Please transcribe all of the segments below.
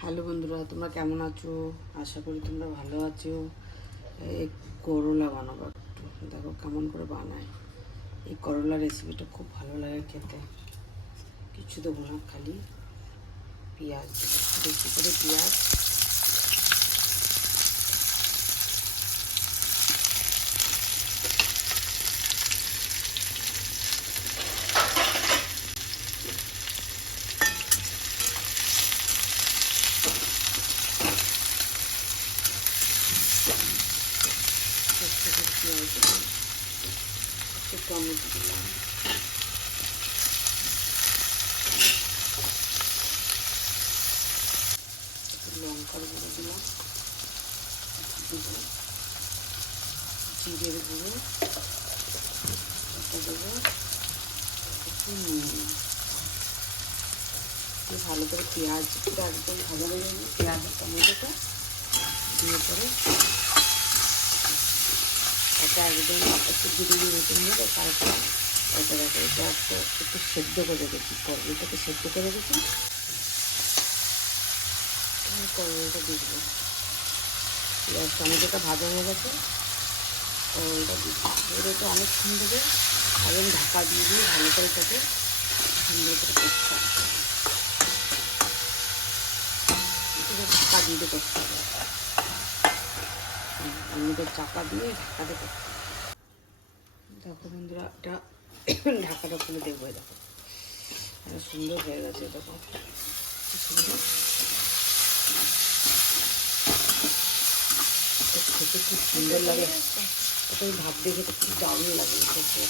Hello বন্ধুরা, তোমরা কেমন আছো? আশা করি তোমরা ভালো আছো। এই করলা বানাবো একটু, দেখো কেমন করে বানায়। এই করলা রেসিপিটা খুব ভালো লাগে খেতে। কিছু দেবো না, খালি পেঁয়াজ, বেশি করে পেঁয়াজ, পেঁয়াজ দিলাম, একটু টমেটো দিলাম, একটু লঙ্কার গুঁড়ো দিলাম, দেবো জিরের গুঁড়ো, এটা দেবো একটু নুন দিয়ে ভালো করে পেঁয়াজ পুরো একদম ভাজা হয়ে যাবে। পেঁয়াজ টমেটোটা দিয়ে পরে এটা একদম একটু গ্রেভি মতন হবে। তারপর এটা দেখো, এটা একটু সেদ্ধ করে রেখেছি, করলাটাকে সেদ্ধ করে রেখেছি, করলাটা দিবো। পেঁয়াজ টমেটোটা ভাজা হয়ে গেছে, করলাটা দিচ্ছি। এবার এটা অনেকক্ষণ ধরে একদম ঢাকা দিয়ে দিয়ে ভালো করে তাকে সুন্দর করে করতে হবে। এটা ঢাকা দিয়ে করতে হবে, এমনিতে চাপা দিয়ে ঢাকাতে করতে হবে। দেখো বন্ধুরা, এটা ঢাকাটা খুলে দেখবো, দেখো সুন্দর হয়ে গেছে। দেখো সুন্দর, খেতে খুব সুন্দর লাগে। এটা আমি ভাত দিয়ে খেতে খুব দারুণ লাগে খেতে।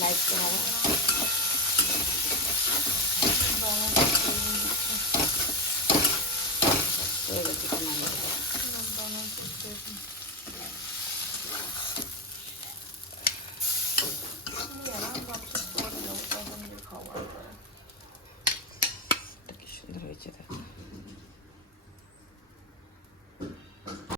লাইক করা